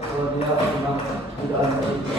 Kalau dia memang tidak ada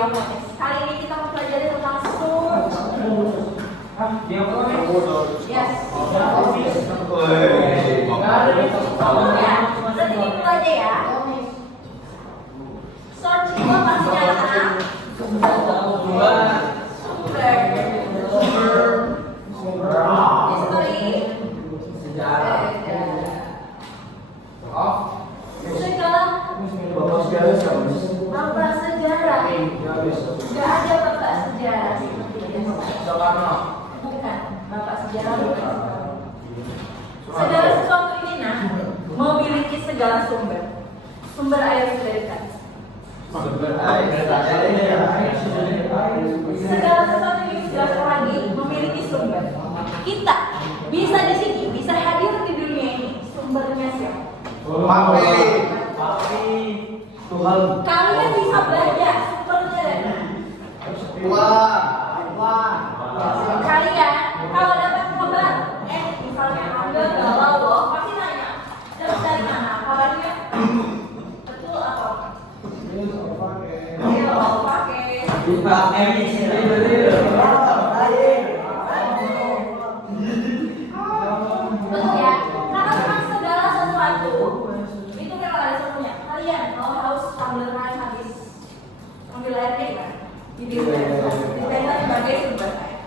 Diamonis. Kali ini kita mempelajari tentang sumber. Yes. Ya, berarti itu aja ya. Search itu apa sejarah? Sumber. History. Sejarah. Segala. Bapak sejarah. Gak ada bapak sejarah. Bukan. Bapak sejarah bukan. Segala sesuatu ini memiliki segala sumber. Sumber air sudah. Segala sesuatu ini dijelaskan lagi memiliki sumber. Kita bisa di sini, bisa hadir di dunia ini. Sumbernya siapa? Tuhan. Kalian bisa belajar sumbernya dari mana? Kalian kalau dapat kabar, misalnya Anda galau loh, pasti nanya, terus dari mana kabarnya? Betul apa? Iya, pakai. Betul ya? Karena memang segala sesuatu itu memang ada sumbernya. Kalian kalau haus sambil main habis ambil airnya kan? Dikaitkan sebagai sumber air.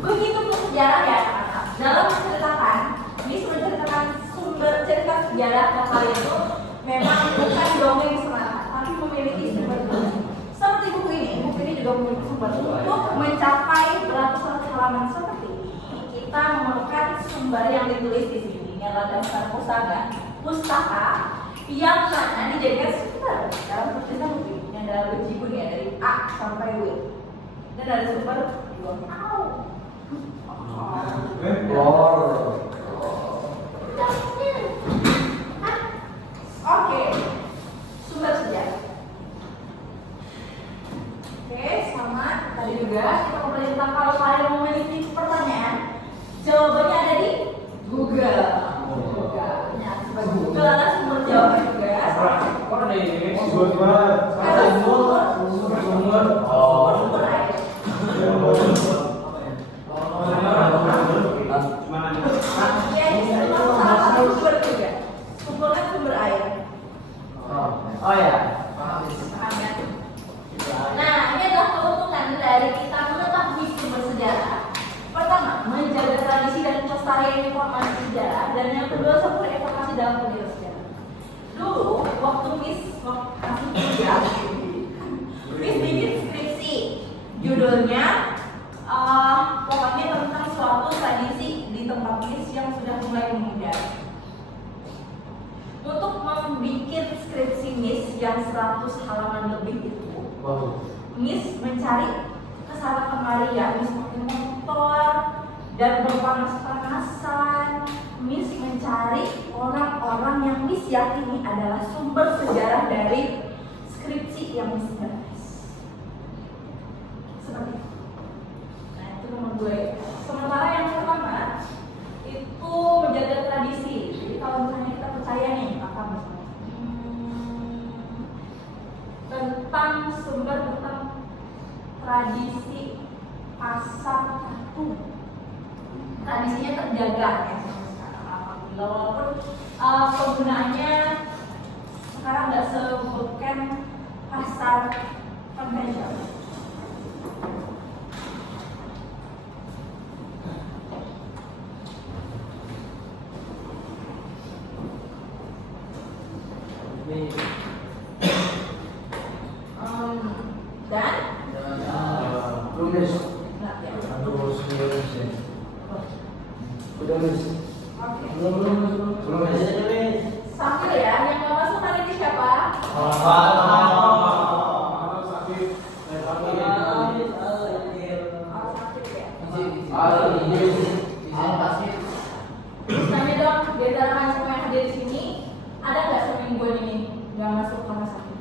Begitu pun sejarah ya anak-anak. Dalam menceritakan, menceritakan sumber cerita sejarah kapal itu memang bukan dongeng semata, tapi memiliki sumber. Seperti buku ini juga memiliki sumber. Untuk mencapai beratus-ratus halaman seperti ini, kita memerlukan sumber yang ditulis di sini. Ini adalah daftar pustaka yang mana dijadikan sumber dalam pertulisan buku ini. Yang adalah bejibun ya, dari A sampai W. Dan ada sumber 2. Oke, sumber sejarah. Oke, sama tadi juga kita mempelajari tentang kalau kalian memiliki pertanyaan, jawabannya ada di Google. Nah, sebagai Google adalah sumber jawaban juga. Ada sumber air. Ya, ini termasuk salah satu sumber juga. Sumbernya sumber air. Oh ya. Paham ya? Nah, ini adalah keuntungan dari kita mengetahui sumber sejarah. Pertama, menjaga tradisi dan pelestarian informasi sejarah. Dan yang kedua, sumber informasi dalam penilaian sejarah. Dulu, waktu Miss masih kuliah, Miss bikin skripsi. Judulnya, pokoknya tentang suatu tradisi di tempat Miss yang sudah mulai memudar. Untuk membuat skripsi Miss yang 100 halaman lebih itu, Miss mencari kesana kemari ya, Miss pakai motor dan berpanas-panasan. Miss mencari orang-orang yang Miss yakini adalah sumber sejarah dari skripsi yang Miss tulis. Seperti itu. Nah, itu nomor 2. Sementara yang pertama itu menjaga tradisi. Jadi kalau misalnya kita percaya nih, maka misalnya tentang sumber tentang tradisi pasar Katu, tradisinya terjaga ya sampai sekarang. Alhamdulillah, walaupun penggunaannya sekarang nggak sebutkan pasar konvensional. Dan sambil ya, yang nggak masuk hari ini siapa? Tanya dong, di antara kalian semua yang hadir di sini, ada nggak semingguan ini nggak masuk rumah sakit?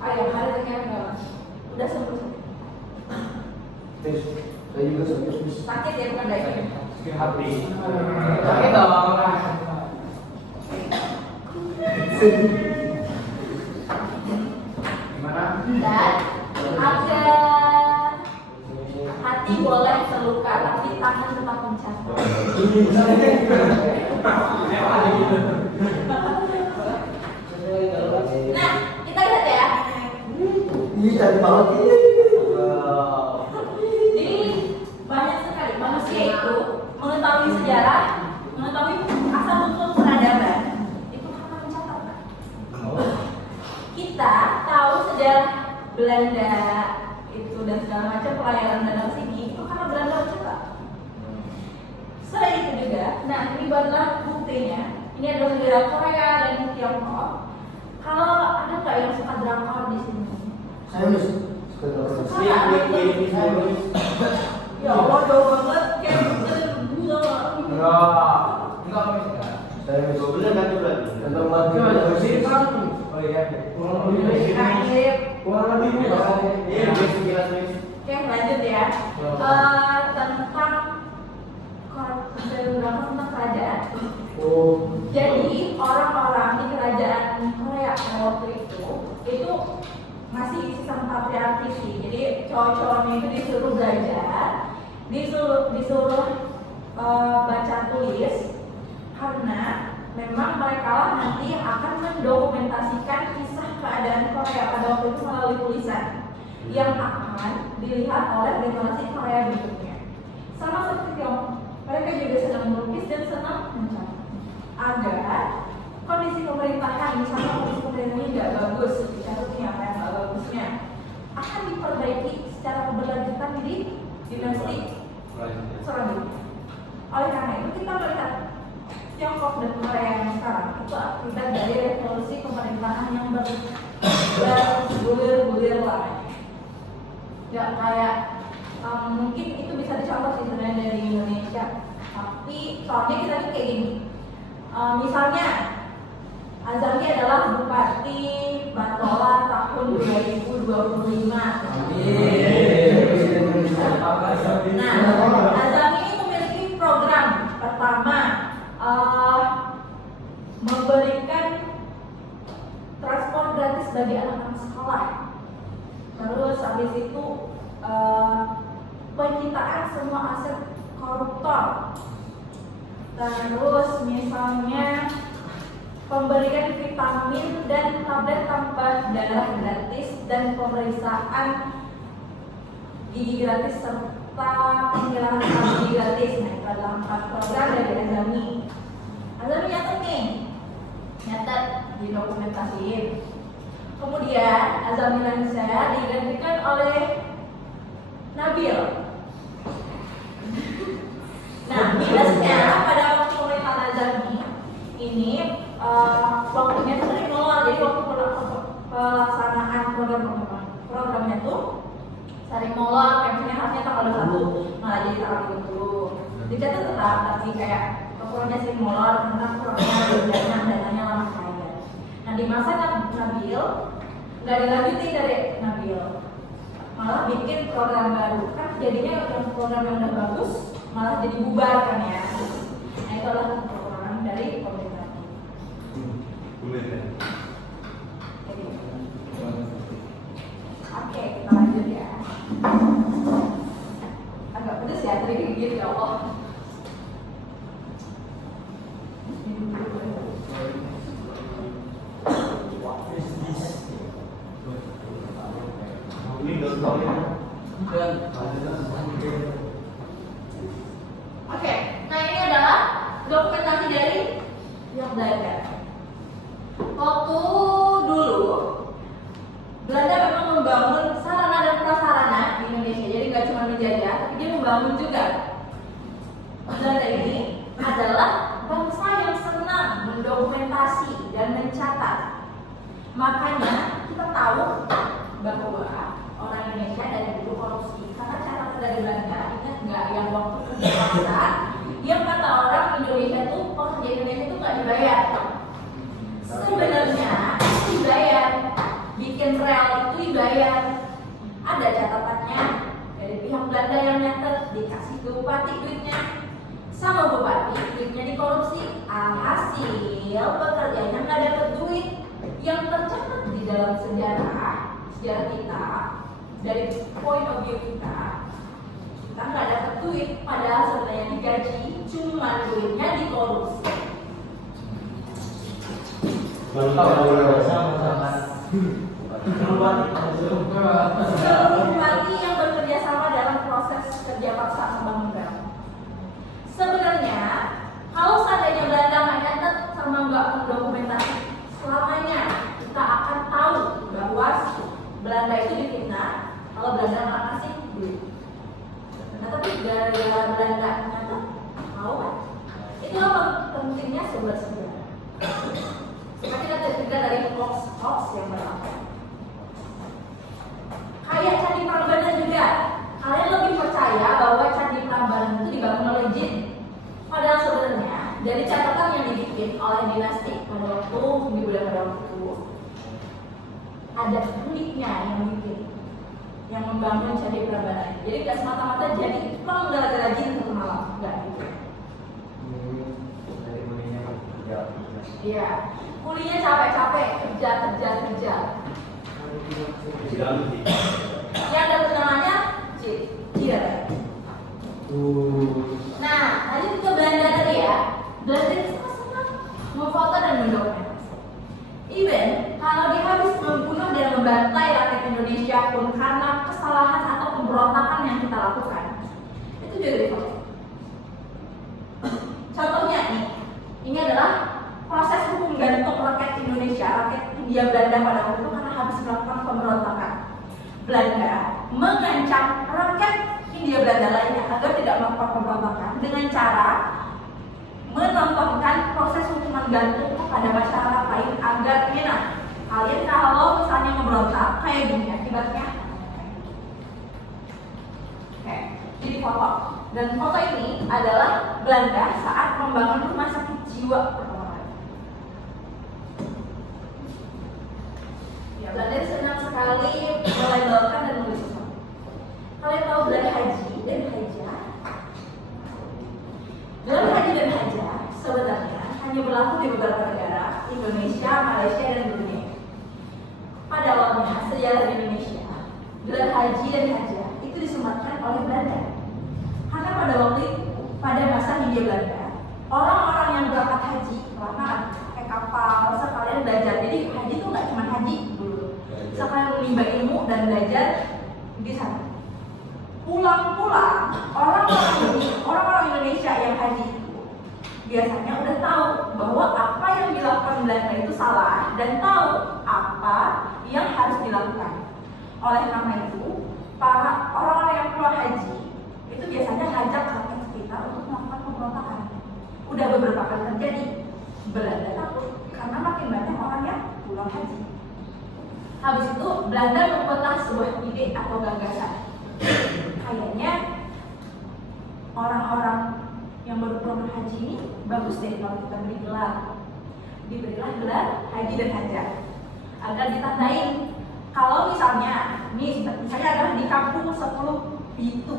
Ayo, hari ini nggak masuk. Udah sembuh. Saya juga Sakit ya, bukan dari sakit hati. Sakit dong. Gimana? Dan ada hati boleh terluka, tapi tangan tetap mencatat. Nah, kita lihat ya. Ini tadi banget ini. Jadi banyak sekali manusia itu mengetahui sejarah, mengetahui asal usul peradaban itu karena mencatat. Kita tahu sejarah Belanda itu dan segala macam pelayaran datang sini itu karena Belanda mencatat. Selain itu juga, nah ini buatlah buktinya. Ini adalah negara Korea dan Tiongkok. Kalau ada nggak yang suka drakor di sini? Saya Miss. Ya Allah, jauh banget. Kayak gila. Enggak Miss. Saya Miss. Bener kan tuh berarti? Tentang mati. Oh iya. Kurang lebih Miss. Iya, Miss kira Miss. Oke, lanjut ya. Tentang kerajaan. Oh. Jadi orang-orang di kerajaan Korea pada waktu itu masih sistem patriarki sih. Jadi cowok-cowoknya itu disuruh belajar, disuruh baca tulis, karena memang mereka lah nanti yang akan mendokumentasikan kisah keadaan Korea pada waktu itu melalui tulisan yang akan dilihat oleh generasi Korea berikutnya. Sama seperti Tiongkok, mereka juga sedang melukis dan senang mencatat agar kondisi pemerintahan, misalnya kondisi pemerintahan nggak bagus, dicatatnya apa yang nggak bagusnya akan diperbaiki secara keberlanjutan di dinasti selanjutnya. Oleh karena itu kita melihat Tiongkok dan Korea yang sekarang itu akibat dari revolusi pemerintahan yang bergulir-gulir lamanya. Nggak kayak mungkin itu bisa dicontoh sih sebenarnya dari Indonesia, tapi soalnya kita tuh kayak gini. Misalnya Azami adalah Bupati Batola tahun 2025. Nah, Azami ini memiliki program pertama memberikan transport gratis bagi anak-anak sekolah. Terus habis itu penyitaan semua aset koruptor. Terus misalnya pemberian vitamin dan tablet tambah darah gratis dan pemeriksaan gigi gratis serta penghilangan gigi gratis. Nah, itu adalah 4 program dari Azami. Azami nyatet nih, nyatet didokumentasiin. Kemudian Azami Lansa digantikan oleh Nabil. Nah, minusnya pada waktu pemerintahan Azami ini waktunya itu sering molor. Jadi waktu pelaksanaan programnya tuh sering molor. Misalnya harusnya tanggal 21 malah jadi tanggal 30. Dicatat tetap, tapi kayak programnya sering molor karena programnya dananya lama sekali. Nah, di masa Nabil nggak dilanjutin dari Nabil, malah bikin program baru. Kan jadinya program yang udah bagus malah jadi bubar kan ya. Nah, itu adalah kekurangan dari pemerintah. Oke, kita lanjut ya. Agak pedes ya, tadi gigit ya Allah. Oke, nah ini adalah dokumentasi dari pihak Belanda. Waktu dulu Belanda memang membangun sarana dan prasarana di Indonesia, jadi nggak cuma menjajah, tapi dia membangun juga. Belanda ini adalah bangsa yang senang mendokumentasi dan mencatat. Makanya kita tahu bahwa orang Indonesia dari dulu korupsi karena catatan dari Belanda. Ingat nggak yang waktu kekuasaan yang kata orang Indonesia tuh pekerja Indonesia tuh nggak dibayar. Sebenarnya dibayar, bikin rel itu dibayar. Ada catatannya dari pihak Belanda yang nyatet, dikasih ke bupati duitnya, sama bupati duitnya dikorupsi. Alhasil pekerjanya nggak dapat duit. dalam sejarah kita, dari point of view kita nggak dapat duit, padahal sebenarnya digaji, cuma duitnya dikorupsi. Seluruh parti yang bekerja sama dalam proses kerja paksa membangun Belanda. Sebenarnya kalau seandainya Belanda nggak nyatet sama nggak mendokumentasi, selamanya kita akan tahu bahwa Belanda itu difitnah kalau Belanda nggak kasih duit. Nah tapi gara-gara Belanda nyatet, tahu kan? Itulah pentingnya sejarah. Supaya kita terhindar dari hoax yang berlaku. Kayak Candi Prambanan juga, kalian lebih percaya bahwa Candi Prambanan itu dibangun oleh jin. Padahal sebenarnya dari catatan yang dibikin oleh dinasti pada waktu di Buddha pada waktu itu, ada uniknya yang bikin, yang membangun Candi Prambanan. Jadi tidak semata-mata jadi plong gara-gara jin satu malam, enggak gitu. Iya, kulinya capek-capek, kerja. Yang dapat namanya jin. Nah, tadi ke Belanda tadi ya. Belanda itu sama-sama memfoto dan mendokumentasi. Even kalau dia habis membunuh dan membantai rakyat Indonesia pun karena kesalahan atau pemberontakan yang kita lakukan, itu juga difoto. Contohnya nih, ini adalah proses hukum gantung rakyat Indonesia, rakyat Hindia Belanda pada waktu itu karena habis melakukan pemberontakan. Belanda mengancam rakyat Hindia Belanda lainnya agar tidak melakukan pemberontakan dengan cara menontonkan proses hukuman gantung kepada masyarakat lain agar enak. Kalian kalau misalnya memberontak kayak gini akibatnya. Oke, jadi foto. Dan foto ini adalah Belanda saat membangun rumah sakit jiwa pertama kali. Ya, Belanda senang sekali melegalkan dan memberi sesuatu. Kalian tahu Belanda haji dan hajah? Dalam haji dan hajah sebenarnya hanya berlaku di beberapa negara, Indonesia, Malaysia, dan Brunei. Pada awalnya sejarah Indonesia, gelar haji dan hajah itu disematkan oleh Belanda. Karena pada waktu itu, pada masa Hindia Belanda, orang-orang yang berangkat haji, karena pakai kapal, sekalian belajar. Jadi haji itu nggak cuma haji dulu, sekalian menimba ilmu dan belajar di sana. Pulang-pulang, orang-orang Indonesia yang haji itu biasanya udah tahu bahwa apa yang dilakukan Belanda itu salah dan tahu apa yang harus dilakukan. Oleh karena itu, para orang-orang yang pulang haji itu biasanya ngajak rakyat sekitar untuk melakukan pemberontakan. Udah beberapa kali terjadi. Belanda takut karena makin banyak orang yang pulang haji. Habis itu Belanda membuatlah sebuah ide atau gagasan. Kayaknya orang-orang yang baru pulang haji ini bagus deh kalau kita beri gelar. Diberilah gelar haji dan hajah agar ditandain kalau misalnya adalah di kampung 10 Pitu.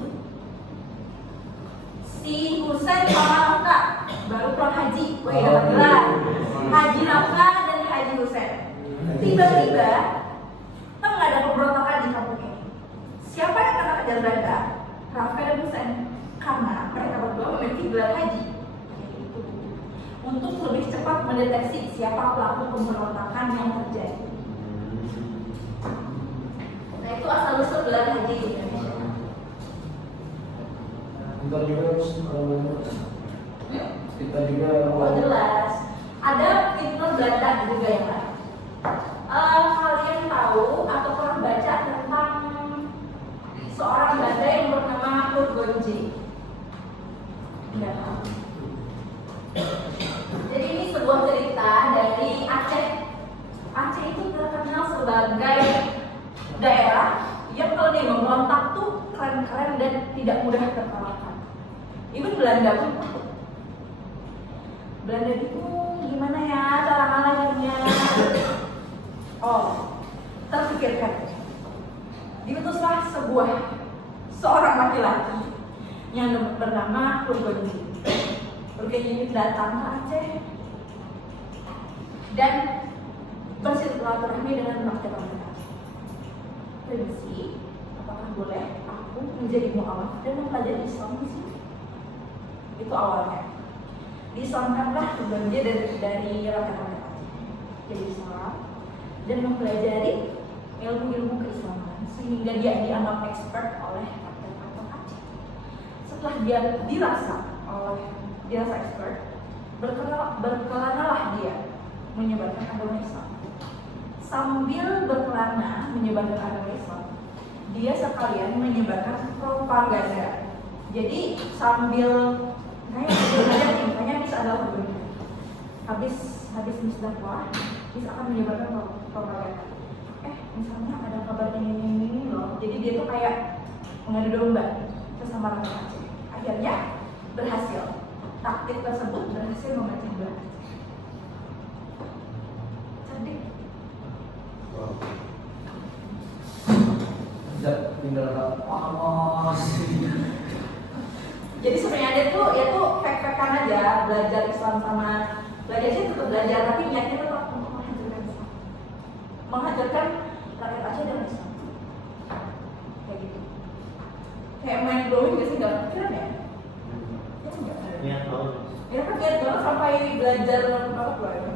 Si Husain sama Nafka baru pulang haji, dapat gelar Haji Nafka dan Haji Husain. Tiba-tiba nggak ada pemberontakan di kampung ini. Siapa yang kena kejar Belanda? Nafka dan Husain, karena mereka berdua memiliki gelar haji. Untuk lebih cepat mendeteksi siapa pelaku pemberontakan yang terjadi. Nah itu asal-usul gelar haji di Indonesia. Kita juga jelas ada pintu Belanda juga yang lain. Kalian tahu atau pernah baca tentang seorang Belanda yang bernama Kurt Gonje? Tidak tahu. Jadi ini sebuah cerita dari Aceh. Aceh itu terkenal sebagai daerah yang kalau dia memberontak tuh keren-keren dan tidak mudah terkalahkan. Even Belanda pun takut. Belanda bingung gimana ya cara ngalahinnya. Oh, terpikirkan. Diutuslah seorang laki-laki yang bernama Purgonji. Purgonji ini datang ke Aceh dan bersilaturahmi dengan rakyat Aceh. Permisi, apakah boleh aku menjadi mu'alaf dan mempelajari Islam di sini? Itu awalnya. Diislamkanlah sebagian dari rakyat Aceh jadi Islam dan mempelajari ilmu-ilmu keislaman sehingga dia dianggap expert oleh rakyat Aceh. Setelah dia dirasa expert, berkelanalah dia menyebarkan agama Islam. Sambil berkelana menyebarkan agama Islam, dia sekalian menyebarkan propaganda. Jadi sambil kayaknya bisa adalah berbeda. Habis dakwah, bisa akan menyebarkan propaganda. Misalnya ada kabar ini loh. Jadi dia tuh kayak mengadu domba sesama rakyat Aceh. Akhirnya berhasil. Taktik tersebut berhasil memecah belah. Cerdik. Jadi sebenarnya dia tuh fake-fakean aja, belajar Islam sama belajar sih tetap belajar, tapi niatnya tetap untuk menghancurkan Islam, menghancurkan rakyat Aceh dengan Islam. Kayak gitu. Kayak main blowing juga sih nggak pikiran ya? Ya enggak. Niat banget. Ya kan niat banget sampai belajar banget loh ya.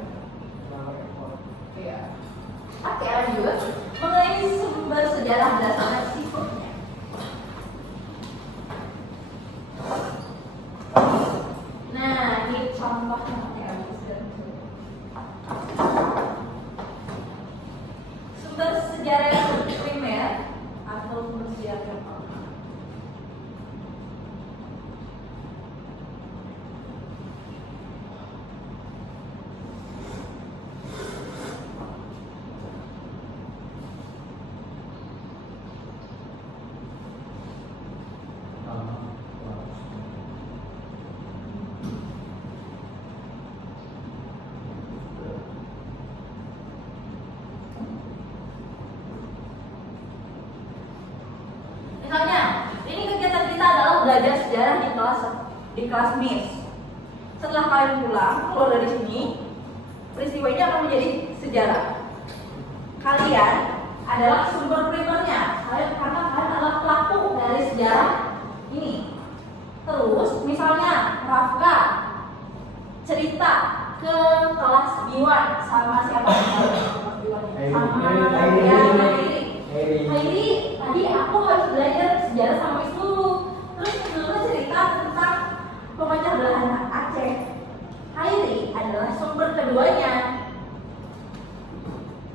Iya. Oke, lanjut mengenai sumber sejarah dasar seafoodnya. Nah, ini contohnya ya. Sumber sejarah yang primer atau sumber sejarah yang utama. Misalnya, ini kegiatan kita adalah belajar sejarah di kelas MIS. Setelah kalian pulang, keluar dari sini, peristiwa ini akan menjadi sejarah. Kalian adalah sumber primernya, karena kalian adalah pelaku dari sejarah ini. Terus, misalnya Rafka cerita ke kelas Iwan sama siapa? Sama Hairi, tadi aku harus belajar sejarah sama Miss dulu. Terus dulu cerita tentang pemecah belahan Aceh. Hairi adalah sumber keduanya.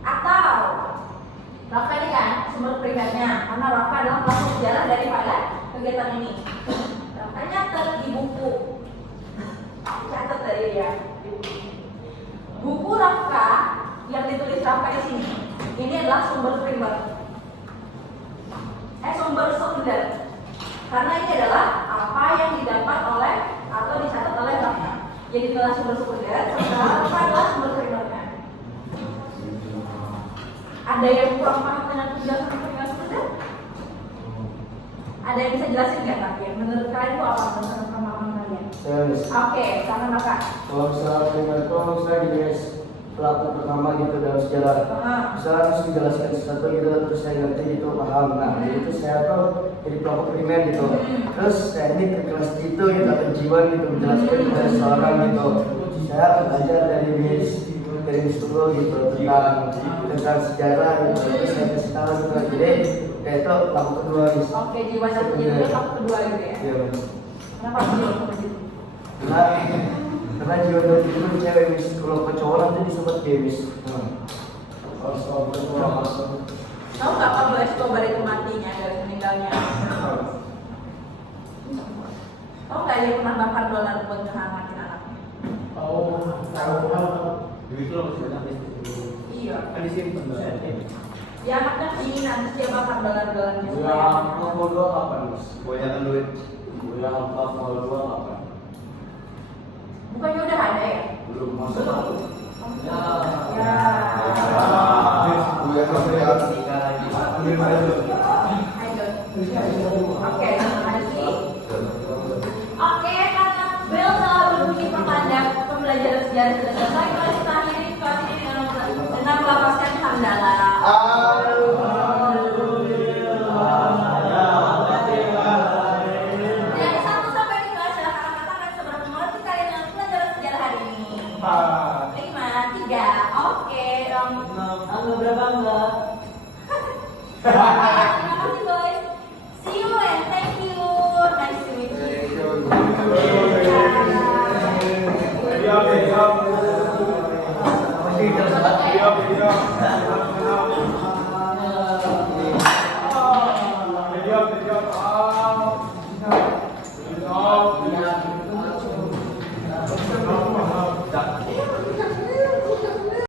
Atau Rafka ini kan sumber primernya, karena Rafka adalah pelaku sejarah daripada kegiatan ini. Rafka nyatet di buku. Catat dari dia. Buku Rafka yang ditulis Rafka di sini, ini adalah sumber primer. Sumber sekunder, karena ini adalah apa yang didapat oleh atau dicatat oleh Rafka. Jadi adalah sumber sekunder, sementara Rafka adalah sumber primernya. Ada yang kurang paham dengan penjelasan sekunder? Ada yang bisa jelasin nggak tapi? Menurut kalian itu apa menurut pemahaman kalian? Oke, sama Rafka. Kalau misalnya primer itu saya gini pelaku pertama gitu dalam sejarah. Misalnya harus dijelaskan sesuatu gitu terus saya ngerti gitu paham. Nah itu saya tuh jadi pelaku primer gitu. Terus saya ini ke kelas itu gitu kejiwaan gitu menjelaskan kepada seseorang gitu. Saya belajar dari Miss dulu gitu tentang sejarah gitu. Terus saya kasih tahu gitu. Jadi kayak itu pelaku kedua gitu. Oke, jiwa satu jiwa pelaku kedua gitu ya. Iya. Kenapa jiwa sama jiwa? Karena jiwa dari itu cewek Miss, kalau ke cowok nanti disebut Miss. Tahu nggak Pablo Escobar itu matinya dari meninggalnya? Tahu nggak dia pernah bakar dolar buat ngehangatin anaknya? Duit lo masih ada. Iya. Kan disimpan dolar. Ya anaknya keinginan terus dia bakar dolar-dolarnya. Ya, aku dua kapan Mas? Kebanyakan duit. Ya, aku dua kapan? Bukannya udah ada ya? Belum masuk. Ya. Oke, terima kasih. Oke, karena bel telah berbunyi pertanda pembelajaran sejarah sudah selesai, mari kita akhiri kelas ini dengan melafazkan video.